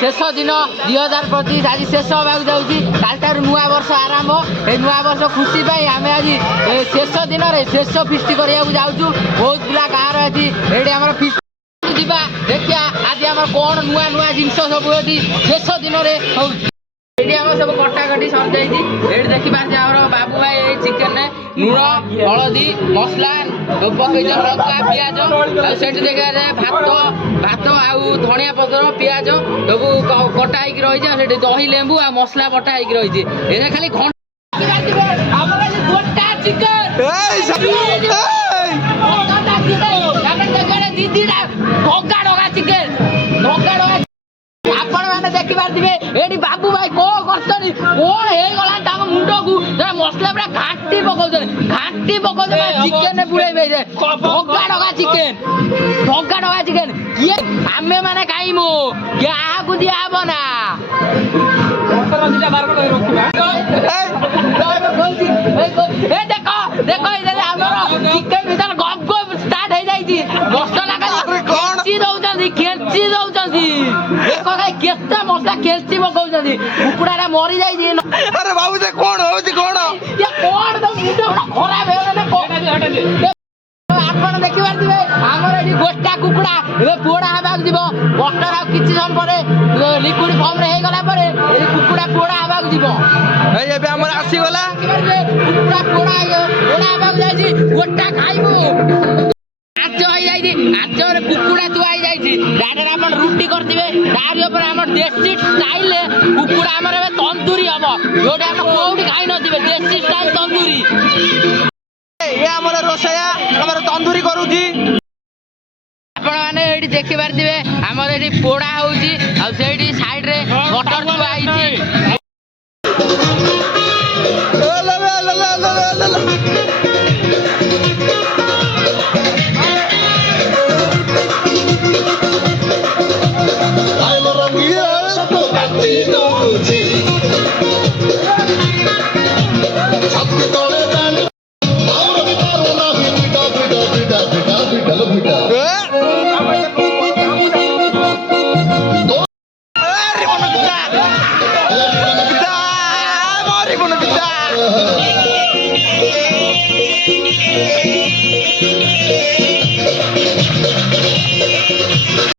शेष दिन 2025 आज शेष होगा जाऊँगी कालठार नुआ वर्ष आरंभ ए नुआ वर्ष खुशी आम आज शेष दिन में शेष फिस्ट करा जाऊँ बहुत पिला गाँव रही ये आम फिस्ट देखिया आज आम कौन नुआ नुआ जिन सब ये शेष दिन में ये सब कटाकटी सर जाइए देखी पारे बाबू भाई चिकेन लुण हलदी मसला पकई लंका पिज से देखा जाए भात भात आउ धनिया पतर पिज सब कटा रही है दही लेंबू आ मसला बटा रही है खाली दीदी ढगा ढगा चिकेन ढगा आपण मैंने देखी पारे ये बाबू भाई कौन कर कौन मुंड को मसला पूरा घाटी पकाउन चिकेन बुड़े ढगा ढगा चिकेन किए आमे मैंने खाइमु क्या दिया ना देखो देखो चिकेन भीतर गप गप स्टार्ट हो जाइए मसला खेची दौरान देखो केते मसला खेची पकाउछन्ती कुकुड़ा मरी जाइए अरे बाबू से कौन होची कौन ये कौन तो मुंड खराब हो आपण देखि पारथिबे हमर एडी गोटा कुकुड़ा ए पोड़ा हबाक दिबो बटर आ किछि समय परे लिक्विड फॉर्म रे हे गला परे ए कुकुड़ा पोड़ा हबाक दिबो ए एबे हमर आसी गला कुकुड़ा पोड़ा हबाक जाइछि गोटा खाइबो आज आई जाइछि आज रे कुकुड़ा तू आई जाइछि डाडर आपण रुटी करथिबे तारि ऊपर हमर देसी स्टाइल कुकुड़ा हमर एबे तंदूरी हबो जोडे हम कोउडी खाइ नथिबे देसी स्टाइल तंदूरी ये हमर रोसया हमर तंदूरी करूची आपण माने एडी देखि पारथिबे हमर एडी पोड़ा होउची आ सेडी साइड रे बटर तू आइछि Yeah.